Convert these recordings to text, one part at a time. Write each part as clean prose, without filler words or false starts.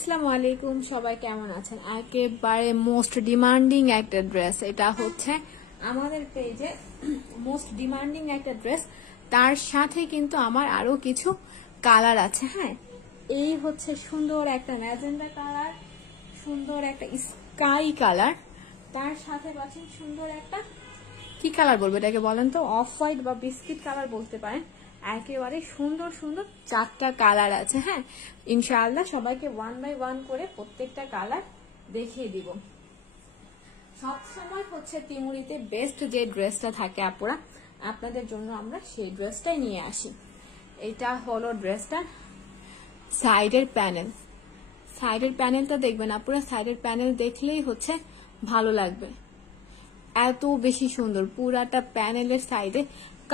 আসসালামু আলাইকুম, সবাই কেমন আছেন? একেবারে মোস্ট ডিমান্ডিং একটা ড্রেস, এটা হচ্ছে আমাদের পেজে মোস্ট ডিমান্ডিং একটা ড্রেস। তার সাথে কিন্তু আমার আরো কিছু কালার আছে। হ্যাঁ, এই হচ্ছে সুন্দর একটা ম্যাজেন্ডা কালার, সুন্দর একটা স্কাই কালার, তার সাথে পাচ্ছেন সুন্দর একটা কি কালার বলবো এটাকে বলেন তো, অফ হোয়াইট বা বিস্কিট কালার বলতে পারেন। একেবারে সুন্দর সুন্দর চারটা কালার আছে। হ্যাঁ, ইনশাআল্লাহ সবাইকে ওয়ান বাই ওয়ান করে প্রত্যেকটা কালার দেখিয়ে দিব। সবসময় হচ্ছে তিমুরিতে বেস্ট যে ড্রেসটা থাকে আপুরা, আপনাদের জন্য আমরা সেই ড্রেসটাই নিয়ে আসি। এটা হলো ড্রেসটার সাইডের প্যানেল। সাইডের প্যানেলটা দেখবেন আপুরা, সাইডের প্যানেল দেখলেই হচ্ছে ভালো লাগবে, এত বেশি সুন্দর। পুরাটা প্যানেলের সাইডে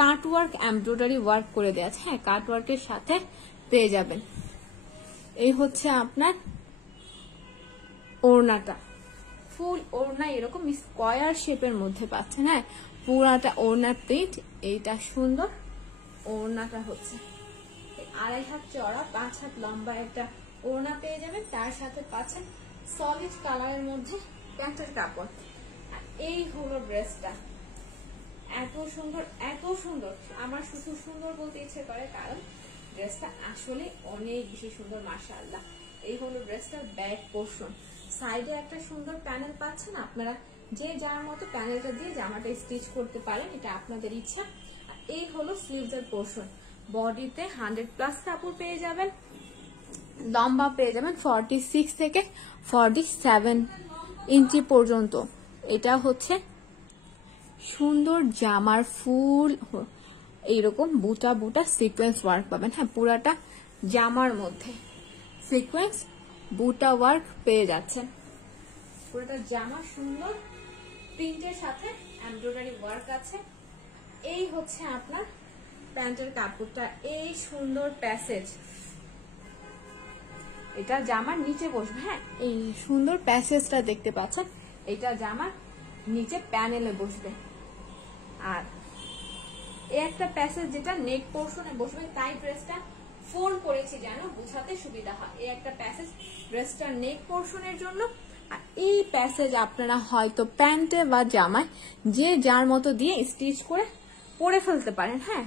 কাটওয়ার্ক এমব্রয়ডারি ওয়ার্ক করে দেওয়া আছে। হ্যাঁ, কাটওয়ার্কের সাথে পেয়ে যাবেন। এই হচ্ছে আপনার ওড়নাটা, ফুল ওড়না এরকম স্কয়ার শেপের মধ্যে পাচ্ছেন। হ্যাঁ, পুরাটা ওড়না প্রিন্ট। এইটা সুন্দর ওড়নাটা হচ্ছে 2.5 হাত চড়া 5 হাত লম্বা একটা ওড়না পেয়ে যাবেন। তার সাথে পাচ্ছেন সলিড কালারের মধ্যে প্যান্টের কাপড়। এই হলো ড্রেসটা, এত সুন্দর এত সুন্দর। আমার শুধু সুন্দর বলতে ইচ্ছে করে কারণ ড্রেসটা আসলে অনেক বেশি সুন্দর, মাশাআল্লাহ। এই হলো ড্রেসটার ব্যাক পোর্শন। সাইডে একটা সুন্দর প্যানেল পাচ্ছেন, আপনারা যে যার মতো প্যানেলটা দিয়ে জামাটা স্টিচ করতে পারেন, এটা আপনাদের ইচ্ছা। এই হলো স্লিভসের পোর্শন। বডিতে 100+ কাপড় পেয়ে যাবেন, লম্বা পেয়ে যাবেন 46 থেকে 47 ইঞ্চি পর্যন্ত। এটা হচ্ছে সুন্দর জামার ফুল এইরকম বুটা বুটা সিকোয়েন্স ওয়ার্ক পাবেন। হ্যাঁ, পুরাটা জামার মধ্যে সিকোয়েন্স বুটা ওয়ার্ক পেয়ে যাচ্ছেন। পুরোটা জামা সুন্দর প্রিন্টের সাথে এমব্রয়ডারি ওয়ার্ক আছে। এই হচ্ছে আপনার প্যান্টের কাপড়টা, এই সুন্দর প্যাসেজ, এটা জামার নিচে বসবে। হ্যাঁ, এই সুন্দর প্যাসেজটা দেখতে পাচ্ছেন, এটা জামার নিচে প্যানেলে বসবে। আর এই একটা প্যাসেজ যেটা নেক পোর্শনে বসবে, তাই ড্রেসটা ফোল্ড করেছি যেন বোঝাতে সুবিধা হয়। এই একটা প্যাসেজ ড্রেসটার নেক পোর্শনের জন্য। আর এই প্যাসেজ আপনারা হয়তো প্যান্টে বা জামায় যে যার মতো দিয়ে স্টিচ করে পরে ফেলতে পারেন। হ্যাঁ,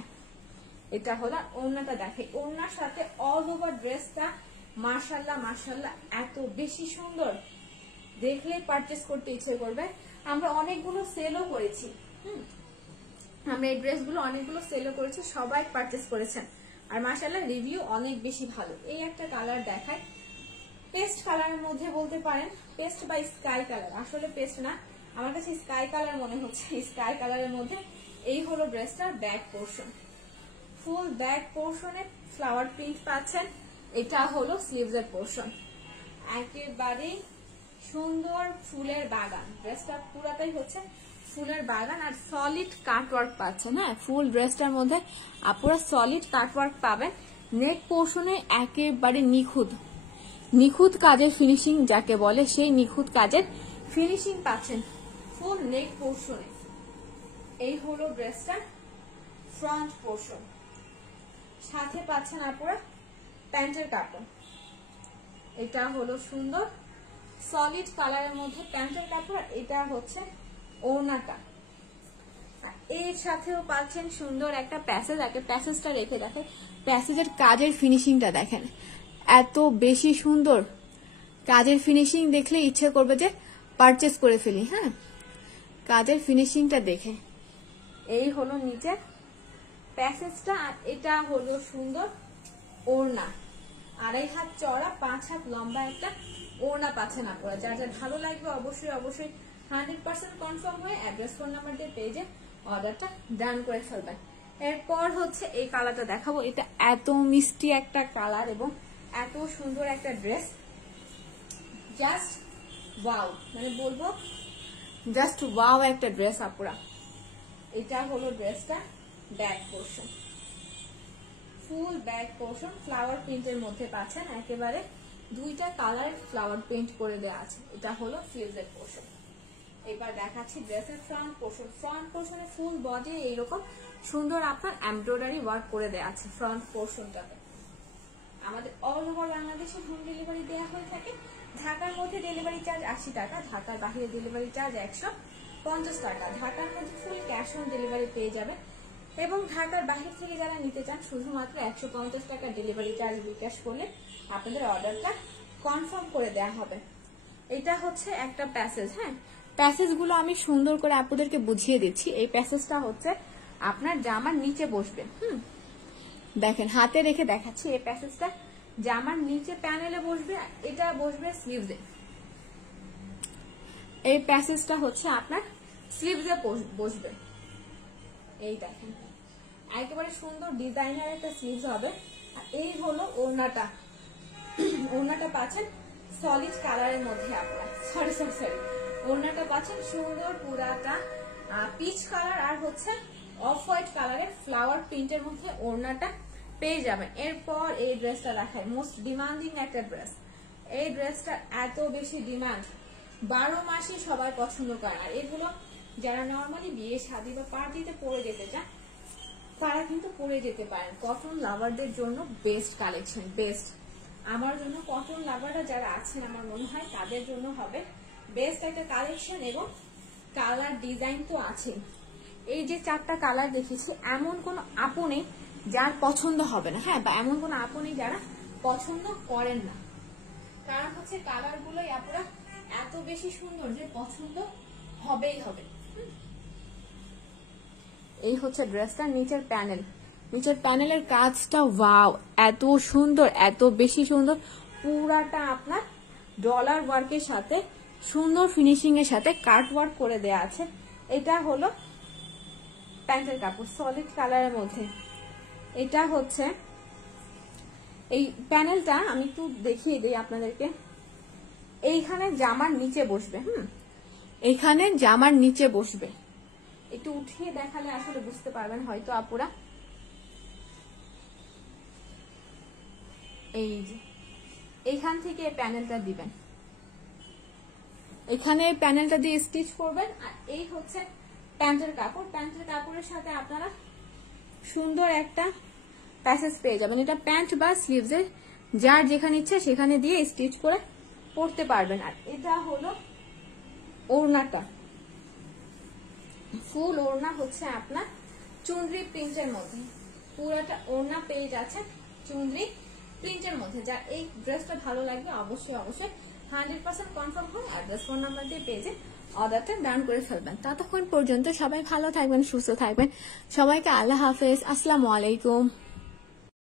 এটা হলো ওড়নাটা। দেখে ওড়নার সাথে অল ওভার ড্রেসটা মাশাআল্লাহ মাশাআল্লাহ এত বেশি সুন্দর, দেখলে পারচেজ করতে ইচ্ছে করবে। আমরা অনেকগুলো সেলও করেছি। আমরা এই ড্রেসগুলো অনেকগুলো সেলও করেছি, সবাই পারচেজ করেছেন। আর মাশাআল্লাহ রিভিউ অনেক বেশি ভালো। এই একটা কালার দেখায়, পেস্ট কালারের মধ্যে বলতে পারেন, পেস্ট বা স্কাই কালার, আসলে পেস্ট না, আমার কাছে স্কাই কালার মনে হচ্ছে। স্কাই কালারের মধ্যে এই হলো ড্রেসটার ব্যাক পোর্শন। ফুল ব্যাক পোর্শনে ফ্লাওয়ার প্রিন্ট পাচ্ছেন। এটা হলো স্লিভসের পোর্শন, একেবারে সুন্দর ফুলের বাগান। ড্রেসটা পুরাটাই হচ্ছে ফুলের বাগান আর সলিড কাটওয়ার্ক পাচ্ছেন। হ্যাঁ, ফুল ড্রেসটার মধ্যে আপনারা সলিড কাটওয়ার্ক পাবেন। নেক পোর্শনে একেবারে নিখুঁত নিখুঁত কাজের ফিনিশিং যাকে বলে, সেই নিখুঁত কাজের ফিনিশিং পাচ্ছেন ফুল নেক পোর্শনে। এই হলো ড্রেসটার ফ্রন্ট পোর্শন। সাথে পাচ্ছেন আপনারা প্যান্টের কাপড়। এটা হলো সুন্দর সলিড কালারের মধ্যে প্যান্টের কাপড়। এটা হচ্ছে ওড়নাটা। এর সাথেও পাচ্ছেন সুন্দর একটা প্যাসেজ। আগে প্যাসেজটা রেখে দেখেন, প্যাসেজের কাজের ফিনিশিংটা দেখেন, এত বেশি সুন্দর কাজের ফিনিশিং দেখলে ইচ্ছে করবে যে পারচেজ করে ফেলি। হ্যাঁ, কাজের ফিনিশিংটা দেখে। এই হলো নিচের প্যাসেজটা। আর এটা হলো সুন্দর ওড়না, 2.5 হাত চড়া 5 হাত লম্বা একটা ওড়না পাচ্ছেন আপনারা। যার যার ভালো লাগবে অবশ্যই অবশ্যই 100% কনফার্ম হয়ে অ্যাড্রেস ফোন নাম্বার দিয়ে পেজে অর্ডারটা ডান করে ফেলবেন। এরপর হচ্ছে এই কালারটা দেখাবো। এটা এত মিষ্টি একটা কালার এবং এত সুন্দর একটা ড্রেস, জাস্ট ওয়াও, মানে বলবো জাস্ট ওয়াও একটা ড্রেস আপুরা। এটা হলো ড্রেসটা back portion, full back portion flower প্রিন্টের মধ্যে পাচ্ছেন। একেবারে দুইটা কালার ফ্লাওয়ার প্রিন্ট করে দেওয়া আছে। এটা হলো স্লিভসের পোর্শন। এবার দেখাচ্ছি ড্রেসের ফ্রন্ট পোর্শন। ফ্রন্ট পোর্শনে ফুল বডি এইরকম সুন্দর আপনার এমব্রয়ডারি ওয়ার্ক করে দেওয়া আছে ফ্রন্ট পোর্শনটাতে। আমাদের অল ওভার বাংলাদেশে হোম ডেলিভারি দেওয়া হয়ে থাকে। ঢাকার মধ্যে ডেলিভারি চার্জ 80 টাকা, ঢাকার বাইরে ডেলিভারি চার্জ 150 টাকা। ঢাকার মধ্যে ফুল ক্যাশ অন ডেলিভারি পেয়ে যাবে এবং ঢাকার বাইরে থেকে যারা নিতে চান শুধুমাত্র 150 টাকা ডেলিভারি চার্জ বিকাশ করলে আপনাদের অর্ডারটা কনফার্ম করে দেওয়া হবে। এটা হচ্ছে একটা প্যাসেজ। হ্যাঁ, প্যাসেজগুলো আমি সুন্দর করে আপনাদেরকে বুঝিয়ে দিচ্ছি। এই প্যাসেজটা হচ্ছে আপনার জামার নিচে বসবে। দেখেন হাতে রেখে দেখাচ্ছি। এই প্যাসেজটা জামার নিচে প্যানেলে বসবে, এটা বসবে স্লিভসে। এই প্যাসেজটা হচ্ছে আপনার স্লিভসে বসবে। এই দেখেন একেবারে সুন্দর ডিজাইনার একটা স্লিভস হবে। আর এই হলো ওড়নাটা। ওড়নাটা পাচ্ছেন সলিড কালারের মধ্যে আপনারা সরি ওড়নাটা পাচ্ছেন সুন্দর পুরাটা পিচ কালার আর হচ্ছে অফ হোয়াইট কালারের ফ্লাওয়ার প্রিন্টের মধ্যে ওড়নাটা পেয়ে যাবেন। এরপর এই ড্রেসটা দেখায়, মোস্ট ডিমান্ডিং একটা ড্রেস। এই ড্রেসটা এত বেশি ডিমান্ড, 12 মাসই সবাই পছন্দ করে। আর এগুলো যারা নর্মালি বিয়ে শাদী বা পার্টিতে পরে যেতে চান তারা কিন্তু পরে যেতে পারেন। কটন লাভারদের জন্য বেস্ট কালেকশন, বেস্ট। আমার জন্য কটন লাভাররা যারা আছেন আমার মনে হয় তাদের জন্য হবে বেস্ট একটা কালেকশন। এবং কালার ডিজাইন তো আছে। এই যে 4টা কালার দেখেছি, এমন কোনো আপু নেই যার পছন্দ হবে না। হ্যাঁ, বা এমন কোনো আপু নেই যারা পছন্দ করেন না। কারণ হচ্ছে কালার গুলোই আপনারা এত বেশি সুন্দর যে পছন্দ হবেই হবে। এই হচ্ছে ড্রেসটা নিচের প্যানেল। নিচের প্যানেলের কাজটা ওয়াও, এত সুন্দর, এত বেশি সুন্দর। পুরাটা আপনার ডলার ওয়ার্কের সাথে সুন্দর ফিনিশিং এর সাথে কাট ওয়ার্ক করে দেয়া আছে। এটা হলো প্যান্টের কাপড় সলিড কালারের মধ্যে। এটা হচ্ছে এই প্যানেলটা আমি একটু দেখিয়ে দিই আপনাদেরকে। এইখানে জামার নিচে বসবে। এইখানে জামার নিচে বসবে। একটু উঠিয়ে দেখালে আসলে বুঝতে পারবেন হয়তো আপুরা। এই যে এইখান থেকে প্যানেলটা দিবেন, এখানে প্যানেলটা দিয়ে স্টিচ করবেন। আর এই হচ্ছে প্যান্টের কাপড়। প্যান্টের কাপড়ের সাথে আপনারা সুন্দর একটা প্যাসেজ পেয়ে যাবেন। এটা প্যান্ট বা স্লিভসে যার যেখানে ইচ্ছে সেখানে দিয়ে স্টিচ করে পরতে পারবেন। আর এটা হলো ওড়নাটা। ফুল ওড়না হচ্ছে আপনার চুনরি প্রিন্টের মধ্যে। পুরোটা ওড়না পেয়ে যাচ্ছে চুনরি প্রিন্টের মধ্যে। যা এই ড্রেসটা ভালো লাগবে অবশ্যই 100% কনফার্ম হয় অ্যাড্রেস ফোন নাম্বার দিয়ে পেজে অর্ডারটা ডান করে ফেলবেন। ততক্ষণ পর্যন্ত সবাই ভালো থাকবেন, সুস্থ থাকবেন। সবাইকে আল্লাহ হাফেজ, আসসালামু আলাইকুম।